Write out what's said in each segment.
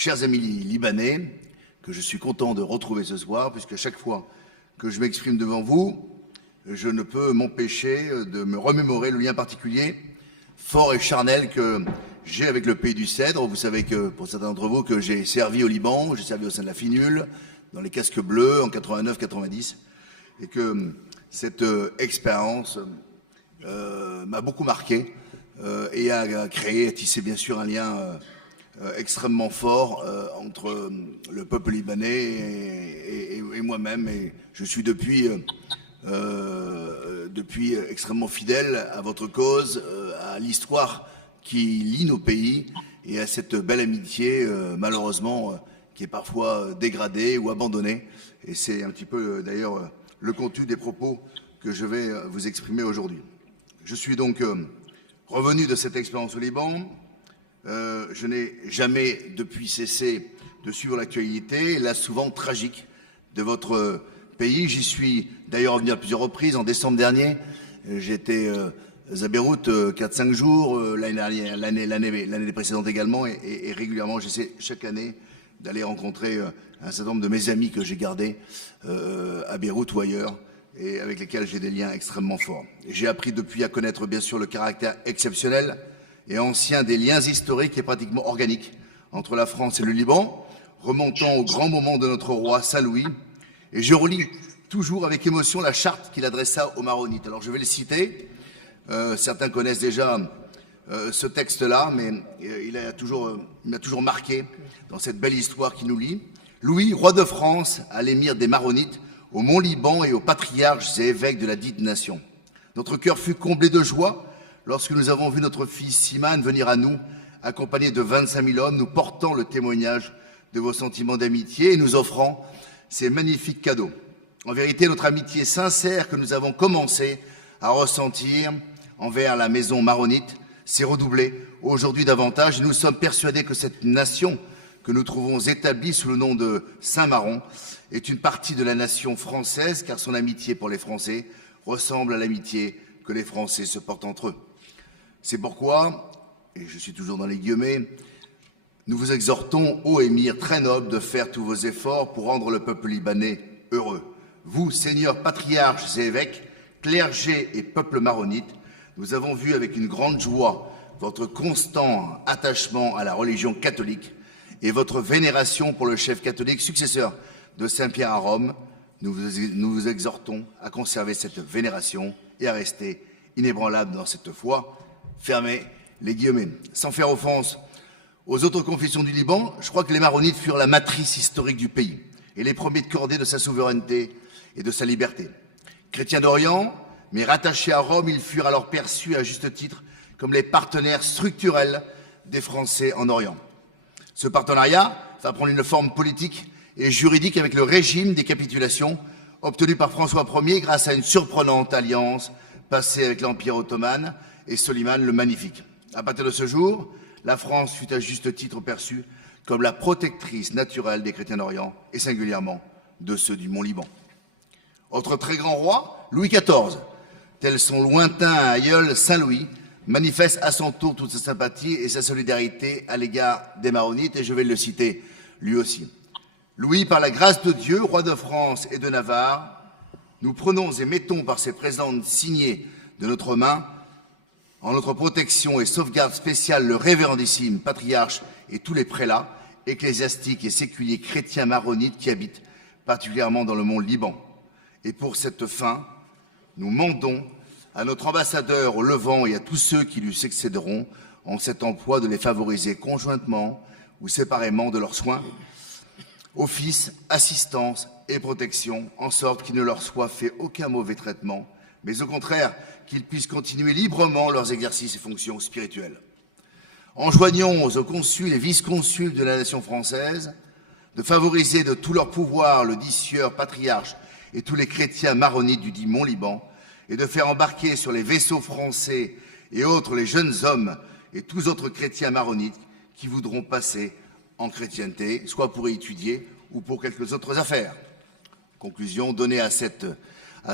Chers amis libanais, que je suis content de retrouver ce soir, puisque chaque fois que je m'exprime devant vous, je ne peux m'empêcher de me remémorer le lien particulier, fort et charnel que j'ai avec le pays du Cèdre. Vous savez que, pour certains d'entre vous, que j'ai servi au Liban, j'ai servi au sein de la FINUL, dans les casques bleus en 89-90, et que cette expérience m'a beaucoup marqué et a créé, a tissé bien sûr un lien extrêmement fort entre le peuple libanais et moi-même. Et je suis depuis extrêmement fidèle à votre cause, à l'histoire qui lie nos pays et à cette belle amitié, malheureusement, qui est parfois dégradée ou abandonnée. Et c'est un petit peu, d'ailleurs, le contenu des propos que je vais vous exprimer aujourd'hui. Je suis donc revenu de cette expérience au Liban. Je n'ai jamais depuis cessé de suivre l'actualité, là souvent tragique, de votre pays. J'y suis d'ailleurs revenu à plusieurs reprises. En décembre dernier, j'étais à Beyrouth 4-5 jours, l'année précédente également, et régulièrement j'essaie chaque année d'aller rencontrer un certain nombre de mes amis que j'ai gardés à Beyrouth ou ailleurs, et avec lesquels j'ai des liens extrêmement forts. J'ai appris depuis à connaître bien sûr le caractère exceptionnel et ancien des liens historiques et pratiquement organiques entre la France et le Liban, remontant au grand moment de notre roi Saint-Louis. Et je relis toujours avec émotion la charte qu'il adressa aux Maronites. Alors je vais le citer, certains connaissent déjà ce texte-là, mais il m'a toujours marqué dans cette belle histoire qui nous lie. Louis, roi de France, à l'émir des Maronites, au Mont Liban et aux patriarches et évêques de la dite nation. Notre cœur fut comblé de joie lorsque nous avons vu notre fils Siman venir à nous, accompagné de 25 000 hommes, nous portant le témoignage de vos sentiments d'amitié et nous offrant ces magnifiques cadeaux. En vérité, notre amitié sincère que nous avons commencé à ressentir envers la maison maronite s'est redoublée aujourd'hui davantage, et nous sommes persuadés que cette nation que nous trouvons établie sous le nom de Saint-Maron est une partie de la nation française, car son amitié pour les Français ressemble à l'amitié que les Français se portent entre eux. C'est pourquoi, et je suis toujours dans les guillemets, nous vous exhortons, ô émir très noble, de faire tous vos efforts pour rendre le peuple libanais heureux. Vous, seigneurs patriarches et évêques, clergés et peuple maronite, nous avons vu avec une grande joie votre constant attachement à la religion catholique et votre vénération pour le chef catholique successeur de Saint-Pierre à Rome. Nous vous exhortons à conserver cette vénération et à rester inébranlable dans cette foi. Fermez les guillemets. Sans faire offense aux autres confessions du Liban, je crois que les Maronites furent la matrice historique du pays et les premiers de cordée de sa souveraineté et de sa liberté. Chrétiens d'Orient, mais rattachés à Rome, ils furent alors perçus à juste titre comme les partenaires structurels des Français en Orient. Ce partenariat va prendre une forme politique et juridique avec le régime des capitulations obtenu par François Ier grâce à une surprenante alliance passée avec l'Empire ottoman et Soliman le Magnifique. À partir de ce jour, la France fut à juste titre perçue comme la protectrice naturelle des chrétiens d'Orient et singulièrement de ceux du Mont Liban. Autre très grand roi, Louis XIV, tel son lointain aïeul Saint-Louis, manifeste à son tour toute sa sympathie et sa solidarité à l'égard des Maronites, et je vais le citer lui aussi. Louis, par la grâce de Dieu, roi de France et de Navarre, nous prenons et mettons par ces présentes signées de notre main en notre protection et sauvegarde spéciale le révérendissime patriarche et tous les prélats, ecclésiastiques et séculiers chrétiens maronites qui habitent particulièrement dans le mont Liban. Et pour cette fin, nous mandons à notre ambassadeur au Levant et à tous ceux qui lui succéderont en cet emploi de les favoriser conjointement ou séparément de leurs soins, office, assistance et protection, en sorte qu'il ne leur soit fait aucun mauvais traitement, mais au contraire, qu'ils puissent continuer librement leurs exercices et fonctions spirituelles. Enjoignons aux consuls et vice-consuls de la nation française de favoriser de tout leur pouvoir le dit sieur patriarche et tous les chrétiens maronites du dit Mont Liban, et de faire embarquer sur les vaisseaux français et autres les jeunes hommes et tous autres chrétiens maronites qui voudront passer en chrétienté, soit pour y étudier ou pour quelques autres affaires. Conclusion donnée à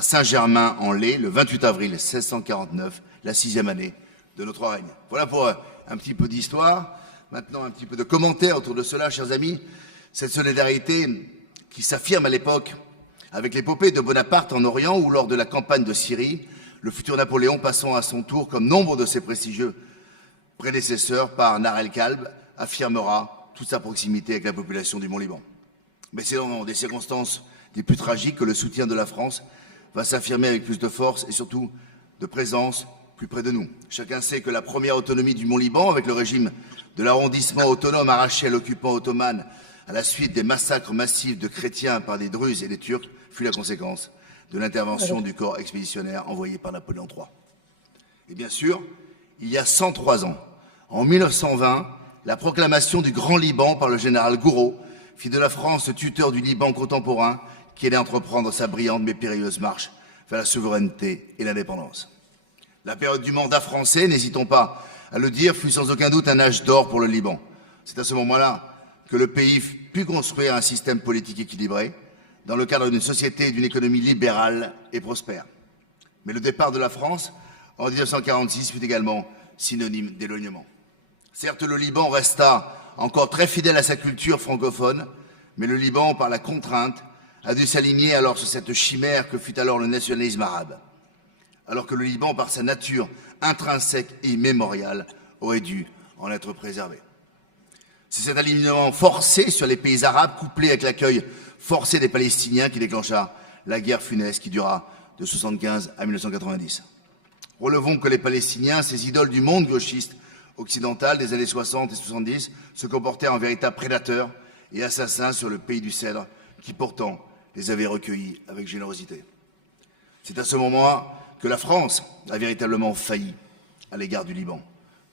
Saint-Germain-en-Laye le 28 avril 1649, la 6e année de notre règne. Voilà pour un petit peu d'histoire. maintenant un petit peu de commentaires autour de cela, chers amis. Cette solidarité qui s'affirme à l'époque avec l'épopée de Bonaparte en Orient ou lors de la campagne de Syrie, le futur Napoléon passant à son tour, comme nombre de ses prestigieux prédécesseurs, par Nahr el-Kalb, affirmera toute sa proximité avec la population du Mont-Liban. Mais c'est dans des circonstances des plus tragiques que le soutien de la France va s'affirmer avec plus de force et surtout de présence plus près de nous. Chacun sait que la première autonomie du Mont-Liban, avec le régime de l'arrondissement autonome arraché à l'occupant ottoman à la suite des massacres massifs de chrétiens par des Druzes et des Turcs, fut la conséquence de l'intervention du corps expéditionnaire envoyé par Napoléon III. Et bien sûr, il y a 103 ans, en 1920, la proclamation du Grand Liban par le général Gouraud fit de la France le tuteur du Liban contemporain qui allait entreprendre sa brillante mais périlleuse marche vers la souveraineté et l'indépendance. La période du mandat français, n'hésitons pas à le dire, fut sans aucun doute un âge d'or pour le Liban. C'est à ce moment-là que le pays put construire un système politique équilibré dans le cadre d'une société et d'une économie libérale et prospère. Mais le départ de la France en 1946 fut également synonyme d'éloignement. Certes, le Liban resta encore très fidèle à sa culture francophone, mais le Liban, par la contrainte, a dû s'aligner alors sur cette chimère que fut alors le nationalisme arabe, alors que le Liban, par sa nature intrinsèque et immémoriale, aurait dû en être préservé. C'est cet alignement forcé sur les pays arabes, couplé avec l'accueil forcé des Palestiniens, qui déclencha la guerre funeste qui dura de 1975 à 1990. Relevons que les Palestiniens, ces idoles du monde gauchiste occidental des années 60 et 70, se comportaient en véritables prédateurs et assassins sur le pays du Cèdre, qui pourtant les avait recueillis avec générosité. C'est à ce moment-là que la France a véritablement failli à l'égard du Liban,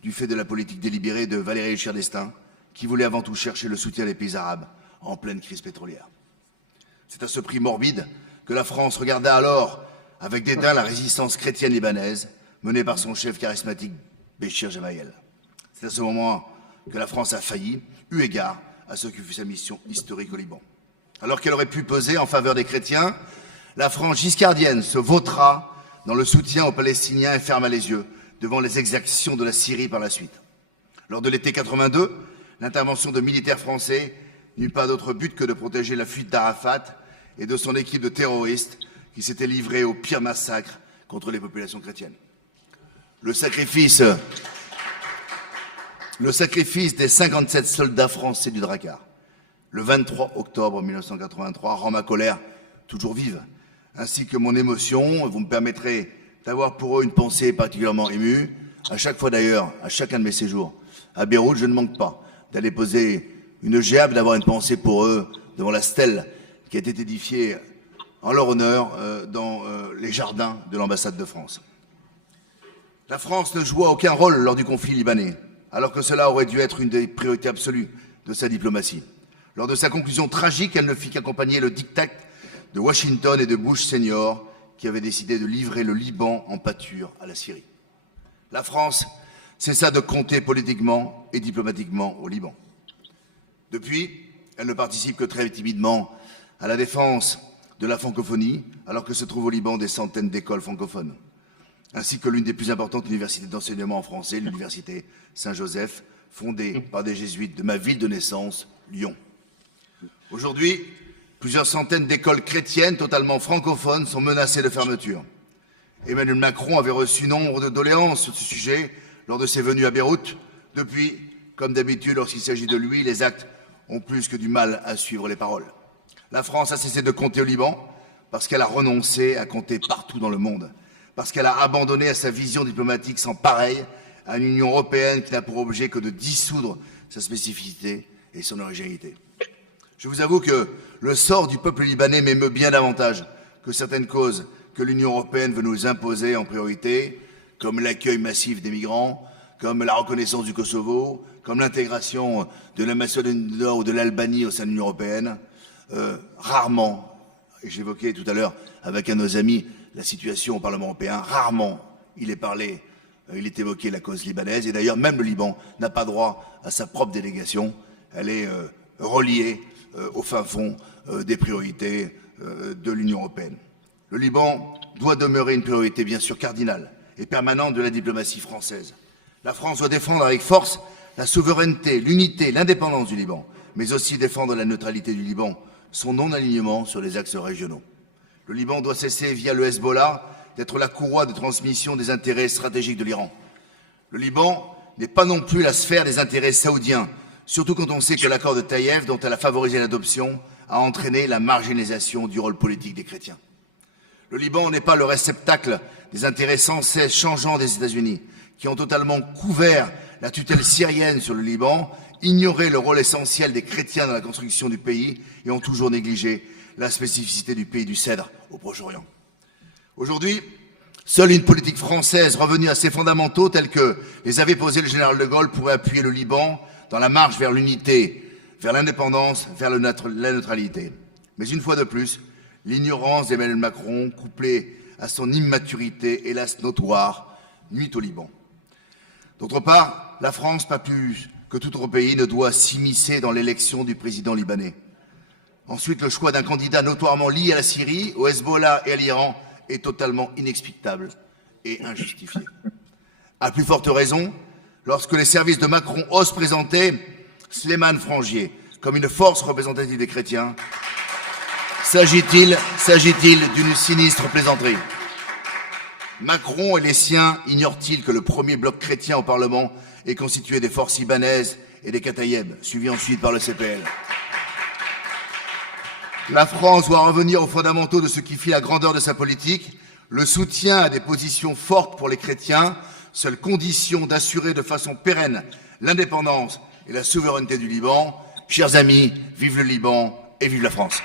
du fait de la politique délibérée de Valéry Giscard d'Estaing, qui voulait avant tout chercher le soutien des pays arabes en pleine crise pétrolière. C'est à ce prix morbide que la France regarda alors avec dédain la résistance chrétienne libanaise menée par son chef charismatique Béchir Gemayel. C'est à ce moment que la France a failli, eu égard à ce que fut sa mission historique au Liban. Alors qu'elle aurait pu peser en faveur des chrétiens, la France giscardienne se vautra dans le soutien aux Palestiniens et ferma les yeux devant les exactions de la Syrie par la suite. Lors de l'été 82, l'intervention de militaires français n'eut pas d'autre but que de protéger la fuite d'Arafat et de son équipe de terroristes qui s'étaient livrés au pire massacre contre les populations chrétiennes. Le sacrifice des 57 soldats français du Drakkar, le 23 octobre 1983, rend ma colère toujours vive, ainsi que mon émotion. Vous me permettrez d'avoir pour eux une pensée particulièrement émue. À chaque fois d'ailleurs, à chacun de mes séjours à Beyrouth, je ne manque pas d'aller poser une gerbe, d'avoir une pensée pour eux devant la stèle qui a été édifiée en leur honneur dans les jardins de l'ambassade de France. La France ne joua aucun rôle lors du conflit libanais, alors que cela aurait dû être une des priorités absolues de sa diplomatie. Lors de sa conclusion tragique, elle ne fit qu'accompagner le diktat de Washington et de Bush senior, qui avait décidé de livrer le Liban en pâture à la Syrie. La France cessa de compter politiquement et diplomatiquement au Liban. Depuis, elle ne participe que très timidement à la défense de la francophonie, alors que se trouvent au Liban des centaines d'écoles francophones, ainsi que l'une des plus importantes universités d'enseignement en français, l'université Saint-Joseph, fondée par des jésuites de ma ville de naissance, Lyon. Aujourd'hui, plusieurs centaines d'écoles chrétiennes totalement francophones sont menacées de fermeture. Emmanuel Macron avait reçu nombre de doléances sur ce sujet lors de ses venues à Beyrouth. Depuis, comme d'habitude, lorsqu'il s'agit de lui, les actes ont plus que du mal à suivre les paroles. La France a cessé de compter au Liban parce qu'elle a renoncé à compter partout dans le monde, parce qu'elle a abandonné à sa vision diplomatique sans pareil à une Union européenne qui n'a pour objet que de dissoudre sa spécificité et son originalité. Je vous avoue que le sort du peuple libanais m'émeut bien davantage que certaines causes que l'Union européenne veut nous imposer en priorité, comme l'accueil massif des migrants, comme la reconnaissance du Kosovo, comme l'intégration de la Macédoine du Nord ou de l'Albanie au sein de l'Union européenne. Rarement, et j'évoquais tout à l'heure avec un de nos amis la situation au Parlement européen, rarement il est évoqué la cause libanaise, et d'ailleurs même le Liban n'a pas droit à sa propre délégation, elle est reliée au fin fond des priorités de l'Union européenne. Le Liban doit demeurer une priorité bien sûr cardinale et permanente de la diplomatie française. La France doit défendre avec force la souveraineté, l'unité, l'indépendance du Liban, mais aussi défendre la neutralité du Liban, son non-alignement sur les axes régionaux. Le Liban doit cesser, via le Hezbollah, d'être la courroie de transmission des intérêts stratégiques de l'Iran. Le Liban n'est pas non plus la sphère des intérêts saoudiens, surtout quand on sait que l'accord de Taïev, dont elle a favorisé l'adoption, a entraîné la marginalisation du rôle politique des chrétiens. Le Liban n'est pas le réceptacle des intérêts sans cesse changeants des États-Unis, qui ont totalement couvert la tutelle syrienne sur le Liban, ignoré le rôle essentiel des chrétiens dans la construction du pays et ont toujours négligé la spécificité du pays du Cèdre au Proche-Orient. Aujourd'hui, seule une politique française revenue à ses fondamentaux tels que les avait posés le général de Gaulle pourrait appuyer le Liban dans la marche vers l'unité, vers l'indépendance, vers la neutralité. Mais une fois de plus, l'ignorance d'Emmanuel Macron, couplée à son immaturité, hélas notoire, nuit au Liban. D'autre part, la France, pas plus que tout autre pays, ne doit s'immiscer dans l'élection du président libanais. Ensuite, le choix d'un candidat notoirement lié à la Syrie, au Hezbollah et à l'Iran est totalement inexplicable et injustifié. À plus forte raison, lorsque les services de Macron osent présenter Slimane Frangier comme une force représentative des chrétiens, s'agit-il d'une sinistre plaisanterie? Macron et les siens ignorent-ils que le premier bloc chrétien au Parlement est constitué des forces libanaises et des Kataïeb, suivis ensuite par le CPL? La France doit revenir aux fondamentaux de ce qui fit la grandeur de sa politique, le soutien à des positions fortes pour les chrétiens, seule condition d'assurer de façon pérenne l'indépendance et la souveraineté du Liban. Chers amis, vive le Liban et vive la France.